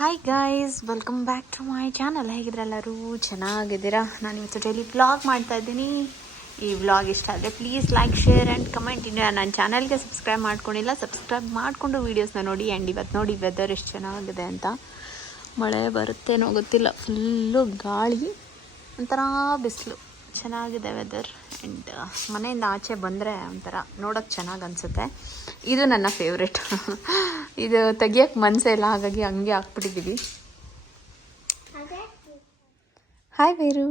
Hi guys, welcome back to my channel. ಹೇಗಿದ್ರೆ ಎಲ್ಲರೂ ಚೆನ್ನಾಗಿದ್ದೀರಾ? ನಾನು ಇವತ್ತು ಡೈಲಿ ವ್ಲಾಗ್ ಮಾಡ್ತಾ ಇದ್ದೀನಿ. ಈ ವ್ಲಾಗ್ ಇಷ್ಟ ಆದರೆ please like, share and comment. ಇನ್ನು ನನ್ನ ಚಾನಲ್ಗೆ ಸಬ್ಸ್ಕ್ರೈಬ್ ಮಾಡ್ಕೊಂಡಿಲ್ಲ, ಸಬ್ಸ್ಕ್ರೈಬ್ ಮಾಡಿಕೊಂಡು ವೀಡಿಯೋಸ್ನ ನೋಡಿ. ಆ್ಯಂಡ್ ಇವತ್ತು ನೋಡಿ ವೆದರ್ ಎಷ್ಟು ಚೆನ್ನಾಗಿದೆ ಅಂತ. ಮಳೆ ಬರುತ್ತೇನೋ ಗೊತ್ತಿಲ್ಲ, ಫುಲ್ಲು ಗಾಳಿ, ಒಂಥರ ಬಿಸಿಲು. ಚೆನ್ನಾಗಿದೆ ವೆದರ್. ಆ್ಯಂಡ್ ಮನೆಯಿಂದ ಆಚೆ ಬಂದರೆ ಒಂಥರ ನೋಡೋಕ್ಕೆ ಚೆನ್ನಾಗಿ ಅನಿಸುತ್ತೆ. ಇದು ನನ್ನ ಫೇವ್ರೆಟ್. ಇದು ತೆಗಿಯೋಕ್ಕೆ ಮನಸ್ಸೇ ಇಲ್ಲ, ಹಾಗಾಗಿ ಹಂಗೆ ಹಾಕ್ಬಿಟ್ಟಿದ್ದೀವಿ. ಹಾಯ್ ವೀರು,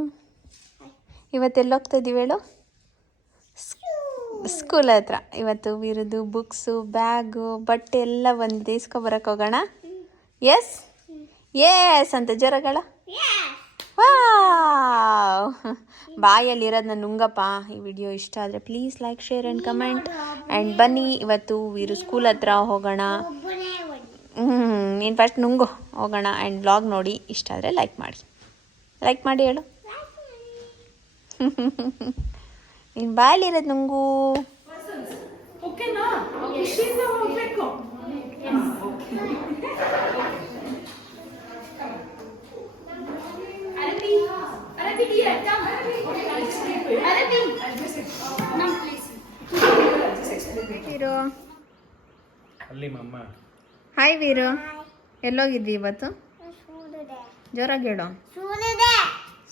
ಇವತ್ತೆಲ್ಲ ಹೋಗ್ತಾ ಇದ್ದೀವಿ ಹೇಳು? ಸ್ಕೂಲ್ ಹತ್ರ. ಇವತ್ತು ವೀರದು ಬುಕ್ಸು, ಬ್ಯಾಗು, ಬಟ್ಟೆ ಎಲ್ಲ ಬಂದಿದೆ. ಇಸ್ಕೊಬರಕ್ಕೆ ಹೋಗೋಣ? ಎಸ್ ಎಸ್ ಅಂತ ಜೋರಗಳ. ವಾವ್, ಬಾಯಲ್ಲಿರೋದನ್ನ ನುಂಗಪ್ಪ. ಈ ವಿಡಿಯೋ ಇಷ್ಟ ಆದರೆ please like, share and comment. And ಬನ್ನಿ ಇವತ್ತು ವೀರು ಸ್ಕೂಲ್ ಹತ್ರ ಹೋಗೋಣ. ನೀನು ಫಸ್ಟ್ ನುಂಗು, ಹೋಗೋಣ. ಆ್ಯಂಡ್ ವ್ಲಾಗ್ ನೋಡಿ, ಇಷ್ಟ ಆದರೆ ಲೈಕ್ ಮಾಡಿ ಹೇಳು. ನೀನು ಬಾಯಲ್ಲಿರೋದು ನುಂಗು. ವೀರು, ಹಾಯ್ ವೀರು, ಎಲ್ಲೋಗಿದ್ದಿ ಇವತ್ತು? ಜೋರಾಗಿ ಹೇಳು.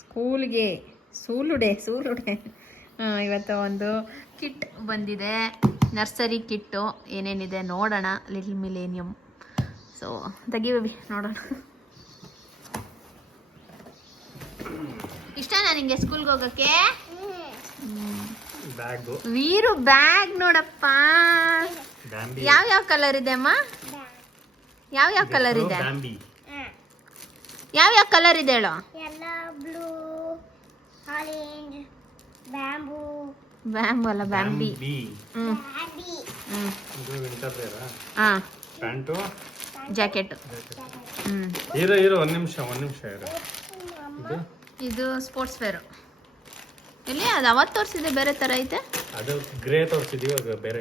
ಸ್ಕೂಲ್ಗೆ. ಸೂಲುಡೆ. ಇವತ್ತು ಒಂದು ಕಿಟ್ ಬಂದಿದೆ, ನರ್ಸರಿ ಕಿಟ್ಟು. ಏನೇನಿದೆ ನೋಡೋಣ. Little millennium. ಸೊ ತೆಗಿಬೇಬಿ, ನೋಡೋಣ. ಇಷ್ಟನಾ ನಿಂಗೆ ಸ್ಕೂಲ್ಗೆ ಹೋಗೋಕ್ಕೆ? ವೀರು ಬ್ಯಾಗ್ ನೋಡಪ್ಪ. ಯಾವ ಕಲರ್ ಇದೆ ಅಮ್ಮ? ಯಾವ ಕಲರ್ ಇದೆ? ಯಾವ ಕಲರ್ ಇದೆ ಹೇಳು? ಬ್ಲೂ, ಆರೆಂಜ್, ಬ್ಯಾಂಬೂ ಅಲ್ಲ, ಬ್ಯಾಂಬಿ. ಜಾಕೆಟ್. ಒಂದ್ ನಿಮಿಷ ಇದು ಸ್ಪೋರ್ಟ್ಸ್ ವೇರ್. ಎಲ್ಲಿ ಅದು ಅವತ್ತು ತೋರಿಸಿದೆ, ಬೇರೆ ತರ ಐತೆ. ಅದು ಗ್ರೇ ತೋರಿಸಿದೀವಿ, ಬೇರೆ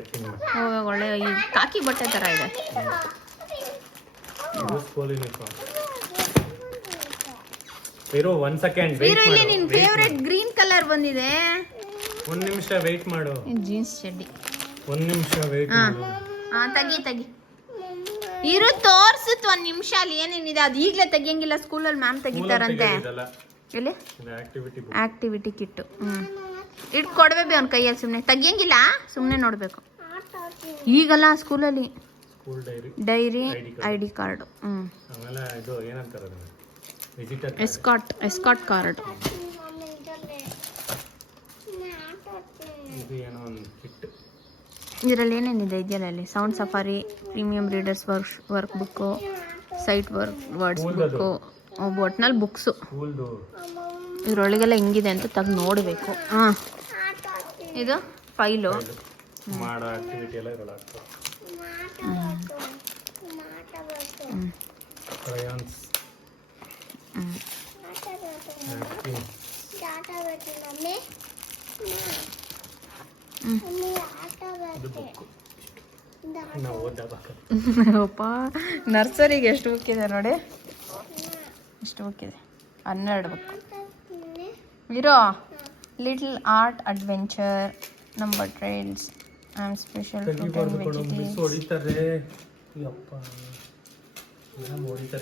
ಒಳ್ಳೆ ಈ ಕಾಕಿ ಬಟ್ಟೆ ತರ ಇದೆ. ಒಂದ್ ಸೆಕೆಂಡ್ ಇಲ್ಲಿ ನಿನ್ ಫೇವರೇಟ್ ಗ್ರೀನ್ ಕಲರ್ ಬಂದಿದೆ. ಒಂದ್ ನಿಮಿಷ ವೇಟ್ ಮಾಡು. ಜೀನ್ಸ್ ಚಡ್ಡಿ. ಒಂದ್ ನಿಮಿಷ ವೇಟ್ ಮಾಡು. ತೆಗಿ ಇರು, ತೋರ್ಸುತ್ತ ಒಂದ್ ನಿಮಿಷ. ಅಲ್ಲಿ ಏನೇನಿದೆ ಅದು ಈಗ್ಲೇ ತೆಗಿಯಂಗಿಲ್ಲ, ಸ್ಕೂಲಲ್ಲಿ ಮ್ಯಾಮ್ ತೆಗಿತಾರಂತೆ. ಎಲ್ಲಿ? ಆಕ್ಟಿವಿಟಿ ಕಿಟ್ಟು. ಇಟ್ಕೊಡ್ಬೇಕು ಅವ್ನ ಕೈಯಲ್ಲಿ. ಸುಮ್ಮನೆ ತೆಗಿಯಂಗಿಲ್ಲ, ಸುಮ್ಮನೆ ನೋಡ್ಬೇಕು. ಈಗಲ್ಲ, ಸ್ಕೂಲಲ್ಲಿ diary, ID card. Escort card. ಇದರಲ್ಲಿ ಏನೇನಿದೆ ಇದೆಯಲ್ಲಿ? Sound safari, premium readers work book, sight words book, ಒಟ್ನಲ್ಲಿ ಬುಕ್ಸು. ಇದ್ರೊಳಗೆಲ್ಲ ಹೆಂಗಿದೆ ಅಂತ ತೆಗೆದು ನೋಡಬೇಕು. ಇದು ಫೈಲು. ಅಪ್ಪ, ನರ್ಸರಿಗೆ ಎಷ್ಟು ಬುಕ್ ಇದೆ ನೋಡಿ. ಎಷ್ಟು ಬುಕ್ ಇದೆ? 12 ಬುಕ್. ಇರೋ little art adventure, number trails, and special fruit and vegetables.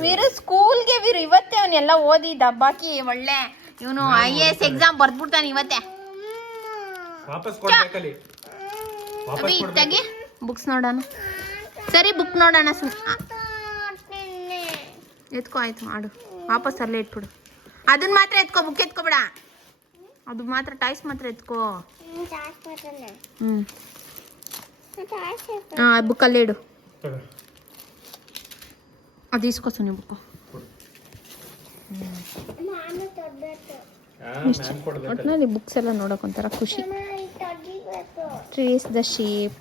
Veeru ಸ್ಕೂಲ್ಗೆ ವೀರು ಇವತ್ತೇ ಅವನ್ನೆಲ್ಲ ಓದಿ ಡಬ್ಬಾಕಿ. ಒಳ್ಳೆ ಇವನು IAS ಎಕ್ಸಾಮ್ ಬರ್ದ್ಬಿಡ್ತಾನೆ ಇವತ್ತೇ. ತೆಗಿ ಬುಕ್ಸ್ ನೋಡೋಣ. ಸರಿ, ಬುಕ್ ನೋಡೋಣ. ಎತ್ಕೋ. ಆಯ್ತು, ಆಡು. ವಾಪಸ್ ಅಲ್ಲೇ ಇಟ್ಬಿಡು. ಅದನ್ನ ಮಾತ್ರ ಎತ್ಕೋ, ಬುಕ್ ಎತ್ಕೋಬೇಡ. ಅದು ಮಾತ್ರ, ಟಾಯ್ಸ್ ಮಾತ್ರ ಎತ್ಕೋ. ಬುಕ್ಕಲ್ಲೇ ಇಡು. ಅದು ಇಸ್ಕೋ ಸುನಿ ಬುಕ್ಕು. ಒಟ್ಟಿನಲ್ಲಿ ಬುಕ್ಸ್ ಎಲ್ಲ ನೋಡೋಕೆ ಒಂಥರ ಖುಷಿ. Trace the shape.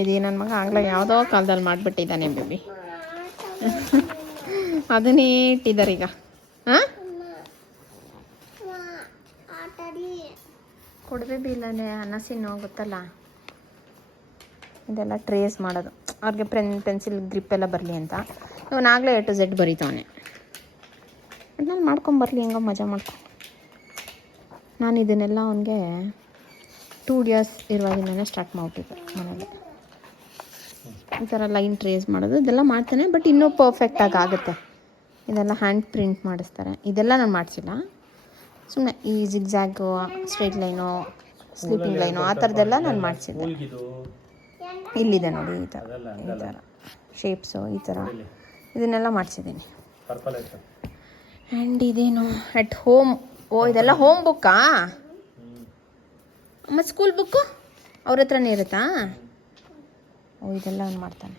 ಇದು ನನ್ನ ಮಗ ಆಂಗ್ಲ ಯಾವುದೋ ಕಾಲದಲ್ಲಿ ಮಾಡಿಬಿಟ್ಟಿದ್ದಾನೆ ಬೇಬಿ. ಅದನ್ನೇ ಇಟ್ಟಿದ್ದಾರೆ ಈಗ. ಕೊಡಬೇಬಿ ಇಲ್ಲೇ ಅನಸಿನ ಗೊತ್ತಲ್ಲ, ಇದೆಲ್ಲ ಟ್ರೇಸ್ ಮಾಡೋದು. ಅವ್ರಿಗೆ ಪೆನ್ಸಿಲ್ ಗ್ರಿಪ್ ಎಲ್ಲ ಬರಲಿ ಅಂತ. ಇವನಾಗಲೇ A to Z ಬರೀತಾವನೆ. ನಾನು ಮಾಡ್ಕೊಂಬರ್ಲಿ, ಹೆಂಗೋ ಮಜಾ ಮಾಡ್ಕೊಂಡು. ನಾನು ಇದನ್ನೆಲ್ಲ ಅವನಿಗೆ 2 years ಇರುವಾಗಿಂದನೇ ಸ್ಟಾರ್ಟ್ ಮಾಡಿಬಿಟ್ಟಿದ್ದೆ ಮನೇಲಿ. ಈ ಥರ ಲೈನ್ ಟ್ರೇಸ್ ಮಾಡೋದು ಇದೆಲ್ಲ ಮಾಡ್ತಾನೆ, ಬಟ್ ಇನ್ನೂ ಪರ್ಫೆಕ್ಟಾಗಿ ಆಗುತ್ತೆ. ಇದೆಲ್ಲ ಹ್ಯಾಂಡ್ ಪ್ರಿಂಟ್ ಮಾಡಿಸ್ತಾರೆ. ಇದೆಲ್ಲ ನಾನು ಮಾಡಿಸಿಲ್ಲ, ಸುಮ್ಮನೆ ಈ zigzag, straight line, sleeping line ಆ ಥರದ್ದೆಲ್ಲ ನಾನು ಮಾಡಿಸಿದ್ದೆ. ಇಲ್ಲಿದೆ ನೋಡಿ, ಈ ಥರ ಶೇಪ್ಸು, ಈ ಥರ ಇದನ್ನೆಲ್ಲ ಮಾಡಿಸಿದ್ದೀನಿ. ಆ್ಯಂಡ್ ಇದೇನು ಅಟ್ ಹೋಮ್. ಓ, ಇದೆಲ್ಲ ಹೋಮ್ ಬುಕ್ಕಾ? ಮತ್ತು ಸ್ಕೂಲ್ ಬುಕ್ಕು ಅವ್ರ ಹತ್ರನೇ ಇರುತ್ತಾ? ಓ, ಇದೆಲ್ಲ ಅವ್ನು ಮಾಡ್ತಾನೆ.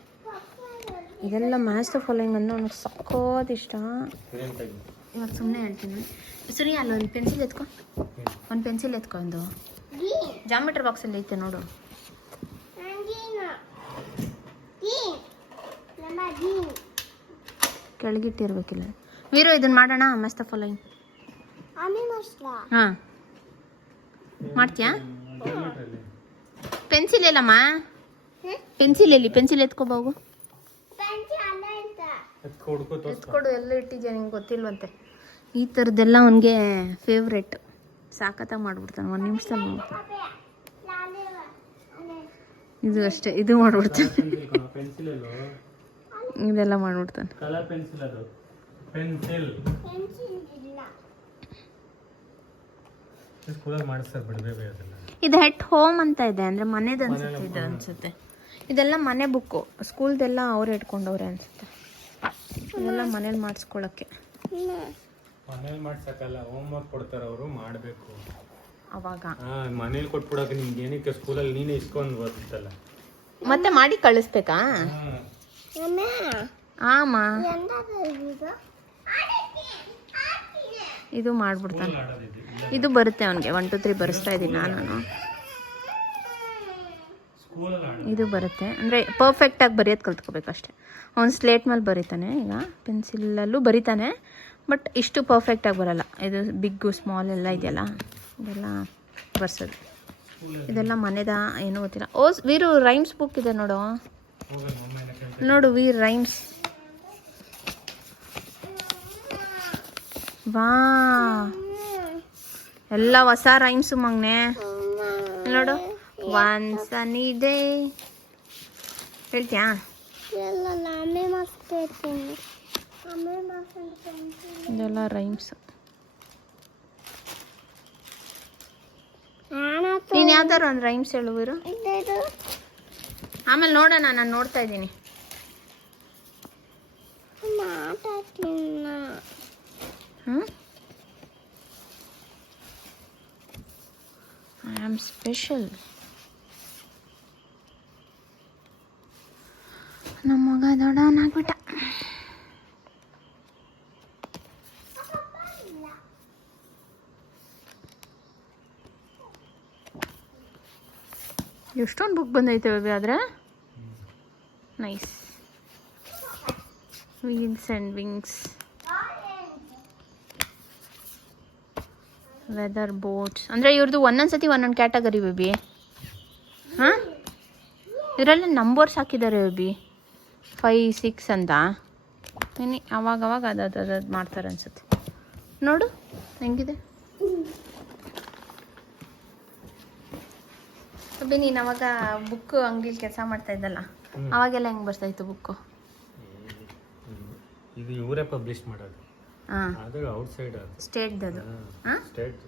ಇದೆಲ್ಲ ಮ್ಯಾಚ್ ದ ಫಾಲೋಯಿಂಗ್ ಅಂದ್ರೆ ಅವ್ನಿಗೆ ಸಖತ್ ಇಷ್ಟ. ಇವಾಗ ಸುಮ್ಮನೆ ಹೇಳ್ತೀನಿ. ಸರಿ, ಅಲ್ಲೊಂದು ಪೆನ್ಸಿಲ್ ಎತ್ಕೊ, ಒಂದು ಪೆನ್ಸಿಲ್ ಎತ್ಕೊ. ಒಂದು ಜಾಮಿಟ್ರಿ ಬಾಕ್ಸಲ್ಲಿ ಐತೆ ನೋಡು. ಕೆಳಗಿಟ್ಟಿರ್ಬೇಕಿಲ್ಲ. ವೀರು, ಇದನ್ನು ಮಾಡೋಣ, ಮ್ಯಾಚ್ ದ ಫಾಲೋಯಿಂಗ್. ಹಾಂ, ಮಾಡ್ತೀಯಾ? ಪೆನ್ಸಿಲ್ ಎಲ್ಲಮ್ಮ? ಪೆನ್ಸಿಲ್ ಎಲ್ಲಿ? ಪೆನ್ಸಿಲ್ ಎತ್ಕೋಬೋಗು. ಎತ್ಕೊಡು, ಎಲ್ಲ ಇಟ್ಟಿದ್ಯಾ, ನಿಂಗೆ ಗೊತ್ತಿಲ್ವಂತೆ. ಈ ಥರದ್ದೆಲ್ಲ ಅವನಿಗೆ ಫೇವ್ರೆಟ್. ಸಾಕತ್ತಾಗಿ ಮಾಡ್ಬಿಡ್ತಾನೆ, 1 ನಿಮಿಷದಲ್ಲಿ ಮಾಡ್ತಾನೆ. ಇದು ಅಷ್ಟೇ, ಇದು ಮಾಡ್ಬಿಡ್ತಾನೆ. ಇದೆಲ್ಲ ಮಾಡ್ಬಿಡ್ತಾನೆ. ಇದು ಹೆಟ್ ಹೋಮ್ ಅಂತ ಇದೆ, ಅಂದರೆ ಮನೆದು ಅನ್ಸುತ್ತೆ. ಇದು ಅನ್ಸುತ್ತೆ ಇದೆಲ್ಲ ಮನೆ ಬುಕ್ಕು. ಸ್ಕೂಲ್ದೆಲ್ಲ ಅವ್ರು ಇಟ್ಕೊಂಡವ್ರೆ ಅನ್ಸುತ್ತೆ. ಇದೆಲ್ಲ ಮನೇಲಿ ಮಾಡಿಸ್ಕೊಳ್ಳೋಕ್ಕೆ. ಮನೇಲಿ ಮಾಡ್ಸಕ್ಕಲ್ಲ, ಹೋಮ್ ವರ್ಕ್ ಕೊಡ್ತಾರೆ ಅವರು, ಮಾಡಬೇಕು ಅವಾಗ. ಮನೇಲಿ ಕೊಟ್ಬಿಡಕ್ಕೆ ನಿಮ್ಗೆ ಏನಕ್ಕೆ ಸ್ಕೂಲಲ್ಲಿ ನೀನೇ ಇಸ್ಕೊಂಡು ಬರ್ತಲ್ಲ, ಮತ್ತೆ ಮಾಡಿ ಕಳಿಸ್ಬೇಕಾ? ಆಮ, ಇದು ಮಾಡ್ಬಿಡ್ತಾನೆ. ಇದು ಬರುತ್ತೆ ಅವನಿಗೆ, 1 2 3 ಬರೆಸ್ತಾ ಇದ್ದೀನಿ ನಾನು. ಇದು ಬರುತ್ತೆ, ಅಂದರೆ ಪರ್ಫೆಕ್ಟಾಗಿ ಬರೆಯೋದು ಕಲ್ತ್ಕೋಬೇಕು ಅಷ್ಟೇ. ಅವ್ನು ಸ್ಲೇಟ್ ಮೇಲೆ ಬರೀತಾನೆ, ಈಗ ಪೆನ್ಸಿಲಲ್ಲೂ ಬರೀತಾನೆ, ಬಟ್ ಇಷ್ಟು ಪರ್ಫೆಕ್ಟಾಗಿ ಬರೋಲ್ಲ. ಇದು ಬಿಗ್ಗು ಸ್ಮಾಲ್ ಎಲ್ಲ ಇದೆಯಲ್ಲ, ಇದೆಲ್ಲ ಬರ್ಸೋದು. ಇದೆಲ್ಲ ಮನೆದ ಏನೂ ಗೊತ್ತಿಲ್ಲ. ಓ ವೀರು, ರೈಮ್ಸ್ ಬುಕ್ ಇದೆ ನೋಡು. ನೋಡು ವೀರ್, ರೈಮ್ಸ್. ವಾ, ಎಲ್ಲ ಹೊಸ ರೈಮ್ಸು ಮಗ್ನೆ. ನೋಡು, ಒನ್ ಸನ್ನಿ ಡೇ ಹೇಳ್ತೀಯಾ? ಇದೆಲ್ಲ ರೈಮ್ಸ್. ನೀನು ಯಾವ್ದಾರು ಒಂದು ರೈಮ್ಸ್ ಹೇಳುವರು, ಆಮೇಲೆ ನೋಡೋಣ. ನಾನು ನೋಡ್ತಾ ಇದ್ದೀನಿ. I am special. ನಮ್ಮ ಮಗ ದೊಡ್ಡವನಾಗ್ಬಿಟ್ಟ. ಎಷ್ಟೊಂದು ಬುಕ್ ಬಂದೈತೆ ಬೇಬಿ. ಆದರೆ nice. Wheels and wings, weather boats. ಅಂದರೆ ಇವ್ರದ್ದು ಒಂದೊಂದು ಒಂದೊಂದು ಕ್ಯಾಟಗರಿ ಬೇಬಿ. ಹಾಂ, ಇದರಲ್ಲಿ ನಂಬರ್ಸ್ ಹಾಕಿದ್ದಾರೆ ಬೇಬಿ, 5 6 ಅಂತ. ಏನಿ ಅವಾಗವಾಗ ಅದು ಮಾಡ್ತಾರೆ ಅನ್ಸುತ್ತೆ. ನೋಡು ಹೆಂಗಿದೆ ಬೇಬಿ. ನೀನು ಅವಾಗ ಬುಕ್ ಅಂಗಡಿಲಿ ಕೆಲಸ ಮಾಡ್ತಾ ಇದ್ದಲ್ಲ, ಅವಾಗೆಲ್ಲ ಹೆಂಗೆ ಬರ್ತಾಯಿತ್ತು ಬುಕ್ಕು? ಇದು ಇವರೇ ಪಬ್ಲಿಷ್ ಮಾಡೋದು. ಹಾಂ, ಅದು ಔಟ್ಸೈಡ್, ಸ್ಟೇಟ್ದದು. ಹಾಂ, ಸ್ಟೇಟ್.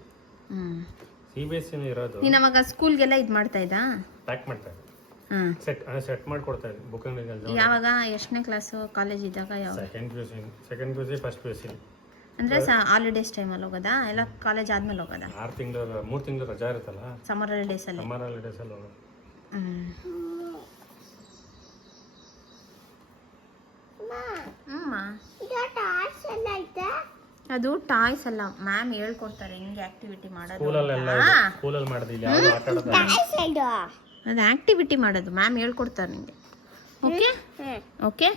CBSE ಇರೋದು. ನೀನು ಅವಾಗ ಸ್ಕೂಲ್ಗೆಲ್ಲ ಇದು ಮಾಡ್ತಾ ಇದ್ದ? ಪ್ಯಾಕ್ ಮಾಡ್ತಾ ಇದ್ದೆ. ಹಾಂ, ಸೆಟ್ ಮಾಡಿ ಕೊಡ್ತಾ ಇದ್ದೆ ಬುಕ್ ಅಂಗಡಿಗೆ. ಯಾವಾಗ? ಎಷ್ಟನೇ ಕ್ಲಾಸು? ಕಾಲೇಜ್ ಇದ್ದಾಗ? ಯಾವ? Second PUC first PUC. ಅಂದರೆ ಹಾಲಿಡೇಸ್ ಟೈಮಲ್ಲಿ ಹೋಗೋದಾ, ಎಲ್ಲ ಕಾಲೇಜ್ ಆದ್ಮೇಲೆ ಹೋಗೋದಾ? 3 ತಿಂಗಳು ರಜಾ ಇರುತ್ತಲ್ಲ, ಸಮ್ಮರ್ ಹಾಲಿಡೇಸಲ್ಲಿ. ಸಮ್ಮರ್ ಹಾಲಿಡೇಸಲ್ಲಿ ಹೋಗೋದು. ಅದು ಟಾಯ್ಸ್ ಅಲ್ಲ, ಮ್ಯಾಮ್ ಹೇಳ್ಕೊಡ್ತಾರೆ ಹೆಂಗೆ ಆಕ್ಟಿವಿಟಿ ಮಾಡೋದು. ಸ್ಕೂಲಲ್ಲಿ ಮಾಡೋದು, ಇಲ್ಲಿ ಯಾವುದು ಆಟ ಆಡೋದು. ಅದು ಆಕ್ಟಿವಿಟಿ ಮಾಡೋದು ಮ್ಯಾಮ್ ಹೇಳ್ಕೊಡ್ತಾರೆ ನಿಮಗೆ. Okay okay.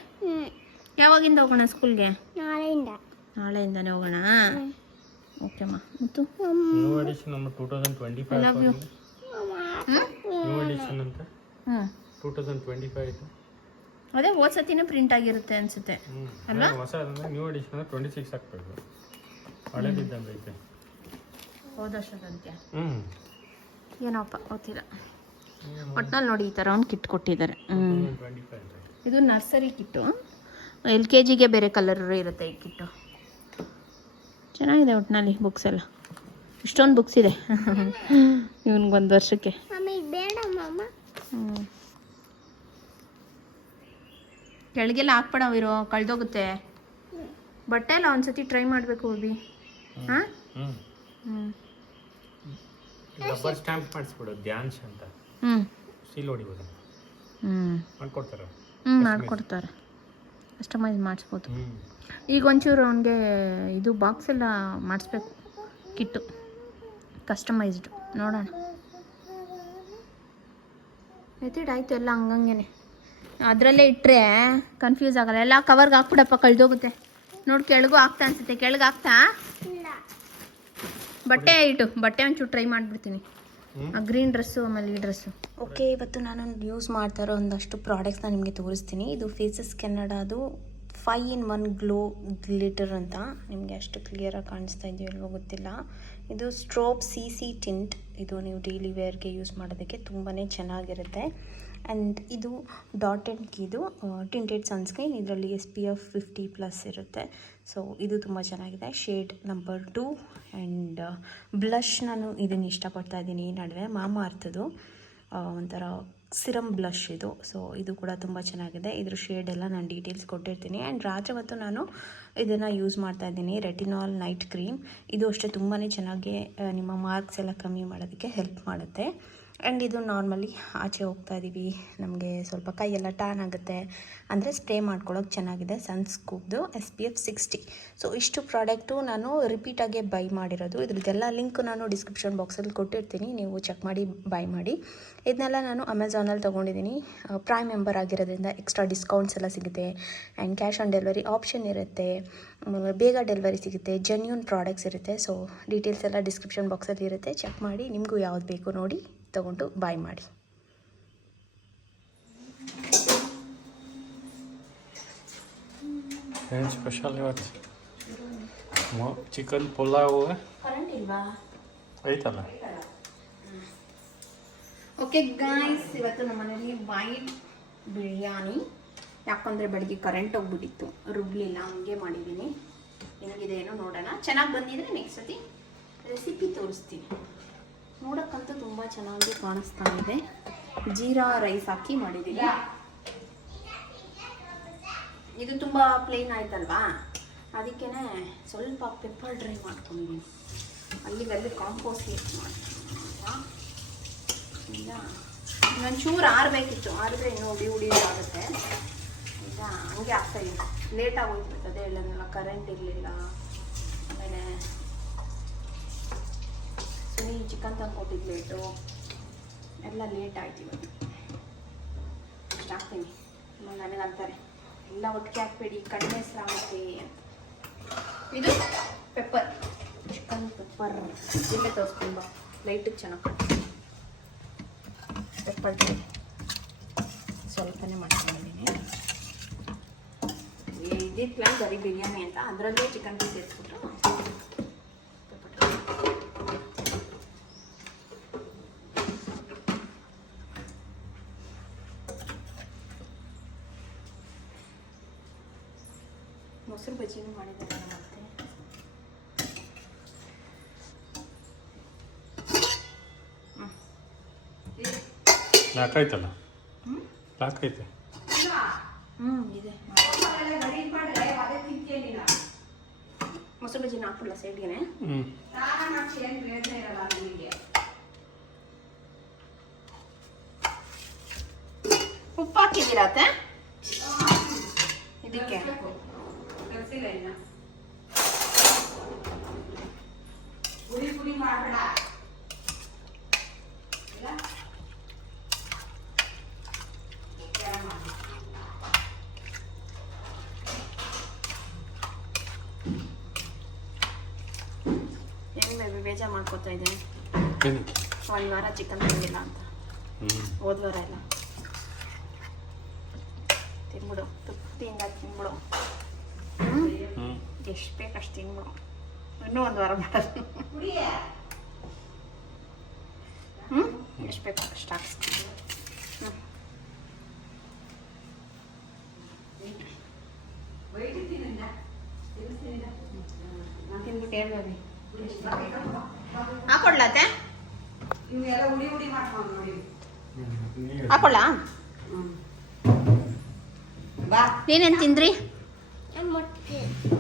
ಯಾವಾಗಿಂದ ಹೋಗೋಣ ಸ್ಕೂಲ್ಗೆ? ನಾಳೆಯಿಂದನೇ ಹೋಗೋಣ. ಓಕೆ ಅಮ್ಮ. ಮತ್ತು ನ್ಯೂ ಎಡಿಷನ್ ನಮ್ಮ 2025. I love you. New edition ಅಂತ 2025. ಅದೇ ಹೋದ ಸತಿನೇ ಪ್ರಿಂಟ್ ಆಗಿರುತ್ತೆ ಅನ್ಸುತ್ತೆ ಅಲ್ವಾ? ಹೊಸ ನ್ಯೂ ಎಡಿಷನ್ 26 ಹಾಕ್ಬೇಕು. ಹಳೇದಿದ್ದಂಗೆ ಐತೆ. ಹೋದ ವರ್ಷದಂತೆ ಹ್ಮ್ ಏನಪ್ಪ ಗೊತ್ತಿಲ್ಲ. ಒಟ್ನಲ್ಲಿ ನೋಡಿ ಈ ಥರ ಒಂದು ಕಿಟ್ ಕೊಟ್ಟಿದ್ದಾರೆ. 25 ಇದು ನರ್ಸರಿ ಕಿಟ್ಟು. LKGಗೆ ಬೇರೆ ಕಲರ್ ಇರುತ್ತೆ ಈ ಕಿಟ್ಟು. ಚೆನ್ನಾಗಿದೆ ಒಟ್ಟಿನಲ್ಲಿ ಬುಕ್ಸ್ ಎಲ್ಲ. ಇಷ್ಟೊಂದು ಬುಕ್ಸ್ ಇದೆ ಇವನಿಗೊಂದು ವರ್ಷಕ್ಕೆ. ಕೆಳಗೆಲ್ಲ ಹಾಕ್ಬೇಡವಿರೋ ಕಳೆದೋಗುತ್ತೆ. ಬಟ್ಟೆ ಎಲ್ಲ ಒಂದ್ಸತಿ ಟ್ರೈ ಮಾಡಬೇಕು ಹೋಗಿ. ಹಾಂ ರಬ್ಬರ್ ಸ್ಟ್ಯಾಂಪ್ ಮಾಡಿಸ್ಬಿಡು ಧ್ಯಾನ್ಸ್ ಅಂತ. ಸೀಲ್ ಹೊಡಿಬೋದು. ಮಾಡ್ಕೊಡ್ತಾರೆ. ಮಾಡ್ಕೊಡ್ತಾರೆ. ಕಸ್ಟಮೈಸ್ ಮಾಡಿಸ್ಬೋದು. ಈಗ ಒಂಚೂರು ಅವನಿಗೆ ಇದು ಬಾಕ್ಸ್ ಎಲ್ಲ ಮಾಡಿಸ್ಬೇಕು ಕಿಟ್ಟು ಕಸ್ಟಮೈಸ್ಡು. ನೋಡೋಣ. ಆಯ್ತು ಎಲ್ಲ ಹಂಗಂಗೆ ಅದರಲ್ಲೇ ಇಟ್ಟರೆ ಕನ್ಫ್ಯೂಸ್ ಆಗಲ್ಲ. ಎಲ್ಲ ಕವರ್ಗೆ ಹಾಕ್ಬಿಡಪ್ಪ ಕಳೆದೋಗುತ್ತೆ. ನೋಡಿ ಕೆಳಗೂ ಹಾಕ್ತಾ ಅನ್ಸುತ್ತೆ. ಕೆಳಗೆ ಹಾಕ್ತಾ ಬಟ್ಟೆ ಇಟ್ಟು ಬಟ್ಟೆ ಒಂಚೂರು ಟ್ರೈ ಮಾಡಿಬಿಡ್ತೀನಿ. ಆ ಗ್ರೀನ್ ಡ್ರೆಸ್ಸು ಆಮೇಲೆ ಈ ಡ್ರೆಸ್ಸು. ಓಕೆ, ಇವತ್ತು ನಾನು ಯೂಸ್ ಮಾಡ್ತಾ ಇರೋ ಒಂದಷ್ಟು ಪ್ರಾಡಕ್ಟ್ಸ್ನ ನಿಮಗೆ ತೋರಿಸ್ತೀನಿ. ಇದು ಫೇಸಸ್ ಕೆನಡಾದು 5-in-1 ಗ್ಲೋ ಗ್ಲಿಟರ್ ಅಂತ. ನಿಮಗೆ ಅಷ್ಟು ಕ್ಲಿಯರಾಗಿ ಕಾಣಿಸ್ತಾ ಇದೆಯೋ ಇಲ್ವೋ ಗೊತ್ತಿಲ್ಲ. ಇದು ಸ್ಟ್ರೋಬ್ CC ಟಿಂಟ್. ಇದು ನೀವು ಡೈಲಿ ವೇರ್ಗೆ ಯೂಸ್ ಮಾಡೋದಕ್ಕೆ ತುಂಬಾ ಚೆನ್ನಾಗಿರುತ್ತೆ. ಆ್ಯಂಡ್ ಇದು ಡಾಟೆಡ್ಗಿದು ಟಿಂಟೆಡ್ ಸನ್ಸ್ಕ್ರೀನ್. ಇದರಲ್ಲಿ SPF 50+ ಇರುತ್ತೆ. ಸೊ ಇದು ತುಂಬ ಚೆನ್ನಾಗಿದೆ. Shade number 2. ಆ್ಯಂಡ್ ಬ್ಲಷ್ ನಾನು ಇದನ್ನು ಇಷ್ಟಪಡ್ತಾ ಇದ್ದೀನಿ. ಈ ನಡುವೆ ಮಾಮಾ ಅರ್ಥದ್ದು ಒಂಥರ ಸಿರಮ್ ಬ್ಲಷ್ ಇದು. ಸೊ ಇದು ಕೂಡ ತುಂಬ ಚೆನ್ನಾಗಿದೆ. ಇದ್ರ ಶೇಡೆಲ್ಲ ನಾನು ಡೀಟೇಲ್ಸ್ ಕೊಟ್ಟಿರ್ತೀನಿ. ಆ್ಯಂಡ್ ರಾತ್ರಿ ಹೊತ್ತು ನಾನು ಇದನ್ನು ಯೂಸ್ ಮಾಡ್ತಾ ಇದ್ದೀನಿ. Retinol night cream. ಇದು ಅಷ್ಟೇ ತುಂಬಾ ಚೆನ್ನಾಗಿ ನಿಮ್ಮ ಮಾರ್ಕ್ಸ್ ಎಲ್ಲ ಕಮ್ಮಿ ಮಾಡೋದಕ್ಕೆ ಹೆಲ್ಪ್ ಮಾಡುತ್ತೆ. ಆ್ಯಂಡ್ ಇದು ನಾರ್ಮಲಿ ಆಚೆ ಹೋಗ್ತಾ ಇದ್ದೀವಿ, ನಮಗೆ ಸ್ವಲ್ಪ ಕೈಯೆಲ್ಲ ಟ್ಯಾನ್ ಆಗುತ್ತೆ ಅಂದರೆ ಸ್ಪ್ರೇ ಮಾಡ್ಕೊಳ್ಳೋಕೆ ಚೆನ್ನಾಗಿದೆ. ಸನ್ಸ್ಕೂಪ್ದು SPF 60. ಸೊ ಇಷ್ಟು ಪ್ರಾಡಕ್ಟು ನಾನು ರಿಪೀಟಾಗೆ ಬೈ ಮಾಡಿರೋದು. ಇದ್ರದ್ದೆಲ್ಲ ಲಿಂಕ್ ನಾನು ಡಿಸ್ಕ್ರಿಪ್ಷನ್ ಬಾಕ್ಸಲ್ಲಿ ಕೊಟ್ಟಿರ್ತೀನಿ, ನೀವು ಚೆಕ್ ಮಾಡಿ ಬೈ ಮಾಡಿ. ಇದನ್ನೆಲ್ಲ ನಾನು ಅಮೆಝಾನಲ್ಲಿ ತೊಗೊಂಡಿದ್ದೀನಿ. ಪ್ರೈಮ್ ಮೆಂಬರ್ ಆಗಿರೋದ್ರಿಂದ ಎಕ್ಸ್ಟ್ರಾ ಡಿಸ್ಕೌಂಟ್ಸ್ ಎಲ್ಲ ಸಿಗುತ್ತೆ. And cash on delivery option ಇರುತ್ತೆ. ಬೇಗ ಡೆಲಿವರಿ ಸಿಗುತ್ತೆ. ಜೆನ್ಯೂನ್ ಪ್ರಾಡಕ್ಟ್ಸ್ ಇರುತ್ತೆ. ಸೊ ಡೀಟೇಲ್ಸ್ ಎಲ್ಲ ಡಿಸ್ಕ್ರಿಪ್ಷನ್ ಬಾಕ್ಸಲ್ಲಿ ಇರುತ್ತೆ, ಚೆಕ್ ಮಾಡಿ. ನಿಮಗೂ ಯಾವ್ದು ಬೇಕು ನೋಡಿ ತಗೊಂಡು ಬಾಯ್ ಮಾಡಿ. ಏನು ಸ್ಪೆಷಲ್ ಇವತ್ತು? ಚಿಕನ್ ಪುಲಾವ್ ಕರೆಂಟ್ ಇಲ್ವಾ? ಐತಲ್ಲ. ಓಕೆ ಗಾಯ್ಸ್, ಇವತ್ತು ನಮ್ಮ ಮನೇಲಿ ವೈಟ್ ಬಿರಿಯಾನಿ. ಯಾಕಂದರೆ ಬೆಳಗ್ಗೆ ಕರೆಂಟ್ ಹೋಗ್ಬಿಟ್ಟಿತ್ತು, ರುಬ್ಲಿಲ್ಲ, ಹಂಗೆ ಮಾಡಿದ್ದೀನಿ. ಹೆಂಗಿದೇನೋ ನೋಡೋಣ. ಚೆನ್ನಾಗಿ ಬಂದಿದ್ರೆ ನೆಕ್ಸ್ಟ್ ಸತಿ ರೆಸಿಪಿ ತೋರಿಸ್ತೀನಿ. ನೋಡೋಕ್ಕಂತೂ ತುಂಬ ಚೆನ್ನಾಗಿ ಕಾಣಿಸ್ತಾ ಇದೆ. ಜೀರಾ ರೈಸ್ ಹಾಕಿ ಮಾಡಿದ್ದೀನಿ. ಇದು ತುಂಬ ಪ್ಲೇನ್ ಆಯ್ತಲ್ವಾ, ಅದಕ್ಕೇ ಸ್ವಲ್ಪ ಪೆಪ್ಪರ್ ಡ್ರೈ ಮಾಡ್ಕೊಂಡಿದ್ದೀನಿ. ಅಲ್ಲಿಗಲ್ಲಿ ಕಾಂಪೋಸ್ಟ್ ಯೂಸ್ ಮಾಡ್ತೀನಿ. ಈಗ ಒಂಚೂರು ಆರಬೇಕಿತ್ತು, ಆರಿದ್ರೆ ಇನ್ನೂ ಉಡಿ ಆಗುತ್ತೆ. ಈಗ ಹಂಗೆ ಆಗ್ತಾಯಿಲ್ಲ, ಲೇಟಾಗಿ ಹೋಗ್ಬಿಡ್ತದೆ. ಇಲ್ಲಂದೆಲ್ಲ ಕರೆಂಟ್ ಇರಲಿಲ್ಲ. ಆಮೇಲೆ ಸುನಿ ಚಿಕನ್ ತಂದು ಕೊಟ್ಟಿದ್ದು ಲೇಟು, ಎಲ್ಲ ಲೇಟ್ ಆಯ್ತು ಇವತ್ತು. ಅಷ್ಟು ಹಾಕ್ತೀನಿ. ನನಗೆ ಅಂತಾರೆ ಎಲ್ಲ ಒಟ್ಟಿಗೆ ಹಾಕ್ಬೇಡಿ, ಕಡಿಮೆ ಹೆಸರಾಗುತ್ತೆ ಅಂತ. ಇದು ಪೆಪ್ಪರ್, ಚಿಕನ್ ಪೆಪ್ಪರ್ ಇಲ್ಲೇ ತೋರಿಸ್ತೀನಿ ಬಾ, ಲೈಟಿಗೆ ಚೆನ್ನಾಗಿ ಕಾಣಿಸ್ತೀನಿ. ಪೆಪ್ಪರ್ ಡ್ರೈ ಸ್ವಲ್ಪನೇ ಮಾಡ್ಕೊಂಡಿದ್ದೀನಿ. ಇದಿತ್ತು ಪ್ಲಾನ್ ಬರೀ ಬಿರಿಯಾನಿ ಅಂತ, ಅದರಲ್ಲೇ ಚಿಕನ್ ಪೀಸ್ ಎತ್ಬಿಟ್ರು. ಮೊಸರು ಬಜ್ಜಿನೂ ಮಾಡಿದ್ದಾರೆ ಮತ್ತೆ. ಲಾಕೈತಲ್ಲ, ಲಾಕೈತೆ. ಇದೆ. ಮೊಸರು ಬಜ್ಜಿನ ಹಾಕ್ಬಿಡಲ್ಲ ಸೈಡ್ಗೆ. ಉಪ್ಪು ಹಾಕಿದ್ದೀರಾ ಅತ್ತೆ ಇದಕ್ಕೆ? ಹೆಂಗ್ ಬೇಜಾರು ಮಾಡ್ಕೊತಾ ಇದೆ. 1 ವಾರ ಚಿಕನ್ ತಿಂದಿಲ್ಲ ಅಂತ. ಹೋದ ವಾರ ಎಲ್ಲ ತಿನ್ಬಿಡು, ತುಪ್ಪದಿಂದ ತಿನ್ಬಿಡು. ಎಷ್ಟು ಬೇಕು ಅಷ್ಟು ತಿನ್ಬಿಡು. ಇನ್ನೂ ಒಂದು ವಾರ ಮಾಡೋದು. ಎಷ್ಟು ಬೇಕು ಅಷ್ಟು ಹಾಕ್ಸ್ಕೊಂಡು ತಿನ್ಬಿಟ್ಟು ಹೇಳ್ಬೇಡಿ. ಹಾಕೊಡ್ಲತ್ತೆ ಹಾಕೊಳ್ಳ. ನೀನೇನು ತಿಂದ್ರಿ?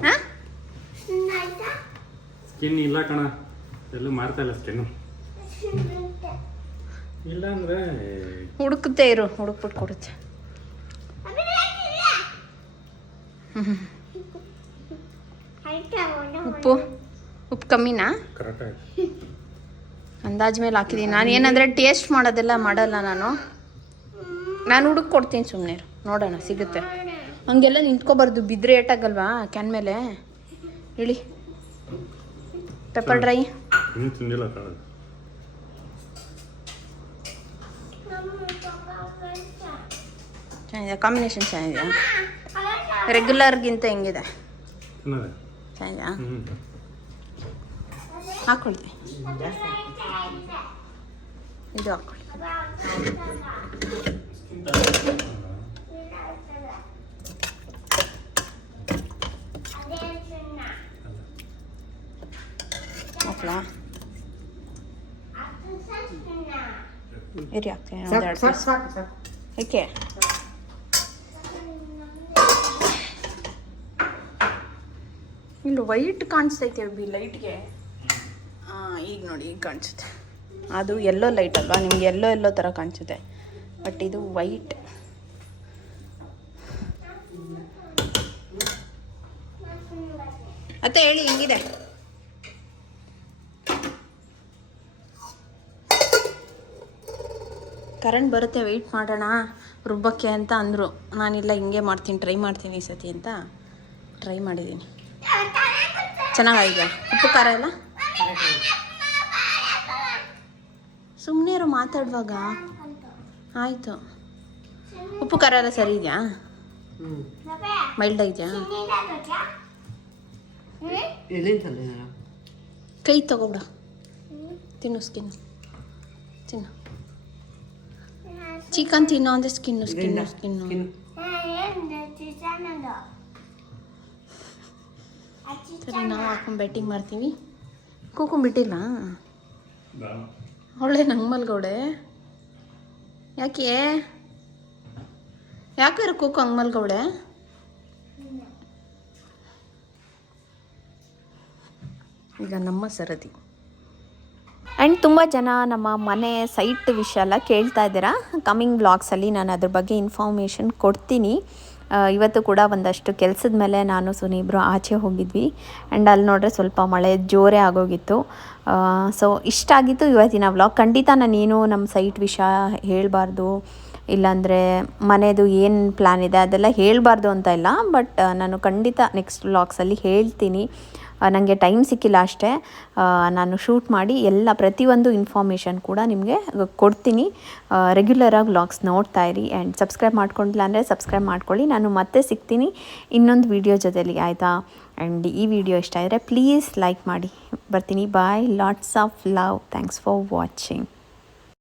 ಹಾಂ ಸ್ಕಿನ್ ಇಲ್ಲ ಕಣ, ಎಲ್ಲೂ ಮಾಡ್ತಾ ಇಲ್ಲ ಸ್ಕಿನ್ನು. ಇಲ್ಲ ಅಂದ್ರೆ ಹುಡುಕುತ್ತೆ ಇರು, ಹುಡುಕ್ಬಿಟ್ಟು ಕೊಡುತ್ತೆ. ಉಪ್ಪು ಕಮ್ಮಿನಾ? ಕರೆಕ್ಟಾಗಿ ಅಂದಾಜ್ ಮೇಲೆ ಹಾಕಿದ್ದೀನಿ ನಾನು. ಏನಂದರೆ ಟೇಸ್ಟ್ ಮಾಡೋದೆಲ್ಲ ಮಾಡಲ್ಲ ನಾನು ಹುಡುಕ್ ಕೊಡ್ತೀನಿ, ಸುಮ್ಮನೆ ನೋಡೋಣ ಸಿಗುತ್ತೆ. ಹಂಗೆಲ್ಲ ನಿಂತ್ಕೊಬಾರ್ದು, ಬಿದ್ದರೆ ಏಟಾಗಲ್ವಾ ಕ್ಯಾನ್ ಮೇಲೆ. ಹೇಳಿ ಪೆಪ್ಪರ್ ಡ್ರೈ ಇನ್ನೂ ತಿಂದಿಲ್ಲ ಕಣ. ಚೆನ್ನಾಗಿದೆ, ಕಾಂಬಿನೇಷನ್ ಚೆನ್ನಾಗಿದೆಯಾ? ರೆಗ್ಯುಲರ್ಗಿಂತ ಹೆಂಗಿದೆ? ಚೆನ್ನಾಗಿದೆಯಾ? ಹಾಕ್ಕೊಳ್ತಿ, ಇದು ಹಾಕ್ಕೊಳ್ಳಿ. ಹಾಕ್ಲಾ? ಇರಿ ಹಾಕ್ತೀನಿ. ಏಕೆ ಇಲ್ಲಿ ವೈಟ್ ಕಾಣಿಸ್ತೈತೆ ಲೈಟ್ಗೆ. ಈಗ ನೋಡಿ, ಈಗ ಕಾಣಿಸುತ್ತೆ. ಅದು ಎಲ್ಲೋ ಲೈಟ್ ಅಲ್ವಾ, ನಿಮ್ಗೆ ಎಲ್ಲೋ ಥರ ಕಾಣಿಸುತ್ತೆ, ಬಟ್ ಇದು ವೈಟ್. ಅತ್ತೆ ಹೇಳಿ ಹೆಂಗಿದೆ? ಕರೆಂಟ್ ಬರುತ್ತೆ, ವೆಯ್ಟ್ ಮಾಡೋಣ ರುಬ್ಬಕ್ಕೆ ಅಂತ ಅಂದರು. ನಾನಿಲ್ಲ ಹಿಂಗೆ ಮಾಡ್ತೀನಿ, ಟ್ರೈ ಮಾಡ್ತೀನಿ ಈ ಸತಿ ಅಂತ ಟ್ರೈ ಮಾಡಿದ್ದೀನಿ. ಚೆನ್ನಾಗಿದೆ. ಉಪ್ಪು ಖಾರ ಎಲ್ಲ ಸುಮ್ಮನೆ ಇರು ಮಾತಾಡುವಾಗ. ಆಯಿತು. ಉಪ್ಪು ಖಾರ ಎಲ್ಲ ಸರಿ ಇದೆಯಾ? ಮೈಲ್ಡ್ ಇದೆಯಾ? ಕೈ ತಗೋಬಿಡ, ತಿನ್ನು ಸ್ಕಿನ್ ತಿನ್ನು. ಚಿಕನ್ ತಿನ್ನೋ ಅಂದರೆ ಸ್ಕಿನ್ನು. ಸರಿ, ನಾವು ಹಾಕೊಂಡು ಬ್ಯಾಟಿಂಗ್ ಮಾಡ್ತೀವಿ. ಕೂಕೊಂಬಿಟ್ಟಿಲ್ಲ ಅವಳೆ ನಂಗೆ ಮಲ್ಗೌಡೆ. ಯಾಕೆ ಕೂಕು ಹಂಗೆ ಮಲ್ಗೌಡೆ? ಈಗ ನಮ್ಮ ಸರದಿ. ಆ್ಯಂಡ್ ತುಂಬ ಜನ ನಮ್ಮ ಮನೆ ಸೈಟ್ ವಿಷಯ ಎಲ್ಲ ಕೇಳ್ತಾ ಇದ್ದೀರಾ. ಕಮ್ಮಿಂಗ್ ಬ್ಲಾಗ್ಸಲ್ಲಿ ನಾನು ಅದ್ರ ಬಗ್ಗೆ ಇನ್ಫಾರ್ಮೇಷನ್ ಕೊಡ್ತೀನಿ. ಇವತ್ತು ಕೂಡ ಒಂದಷ್ಟು ಕೆಲಸದ ಮೇಲೆ ನಾನು ಸುನೀಬ್ರು ಆಚೆ ಹೋಗಿದ್ವಿ. ಆ್ಯಂಡ್ ಅಲ್ಲಿ ನೋಡ್ರೆ ಸ್ವಲ್ಪ ಮಳೆ ಜೋರೇ ಆಗೋಗಿತ್ತು. ಸೊ ಇಷ್ಟ ಆಗಿತ್ತು ಇವತ್ತಿನ ವ್ಲಾಗ್. ಖಂಡಿತ ನಾನೇನು ನಮ್ಮ ಸೈಟ್ ವಿಷಯ ಹೇಳಬಾರ್ದು, ಇಲ್ಲಾಂದರೆ ಮನೆಯದು ಏನು ಪ್ಲ್ಯಾನ್ ಇದೆ ಅದೆಲ್ಲ ಹೇಳಬಾರ್ದು ಅಂತ ಇಲ್ಲ. ಬಟ್ ನಾನು ಖಂಡಿತ ನೆಕ್ಸ್ಟ್ ವ್ಲಾಗ್ಸಲ್ಲಿ ಹೇಳ್ತೀನಿ. ನನಗೆ ಟೈಮ್ ಸಿಕ್ಕಿಲ್ಲ ಅಷ್ಟೇ. ನಾನು ಶೂಟ್ ಮಾಡಿ ಎಲ್ಲ ಪ್ರತಿಯೊಂದು ಇನ್ಫಾರ್ಮೇಷನ್ ಕೂಡ ನಿಮಗೆ ಕೊಡ್ತೀನಿ. ರೆಗ್ಯುಲರಾಗಿ ವ್ಲಾಗ್ಸ್ ನೋಡ್ತಾ ಇರಿ. ಆ್ಯಂಡ್ ಸಬ್ಸ್ಕ್ರೈಬ್ ಮಾಡ್ಕೊಂಡಿಲ್ಲ ಅಂದರೆ ಸಬ್ಸ್ಕ್ರೈಬ್ ಮಾಡ್ಕೊಳ್ಳಿ. ನಾನು ಮತ್ತೆ ಸಿಗ್ತೀನಿ ಇನ್ನೊಂದು ವಿಡಿಯೋ ಜೊತೆಲಿ, ಆಯಿತಾ? ಆ್ಯಂಡ್ ಈ ವಿಡಿಯೋ ಇಷ್ಟ ಆದರೆ ಪ್ಲೀಸ್ ಲೈಕ್ ಮಾಡಿ. ಬರ್ತೀನಿ. Bye. Lots of love. Thanks for watching.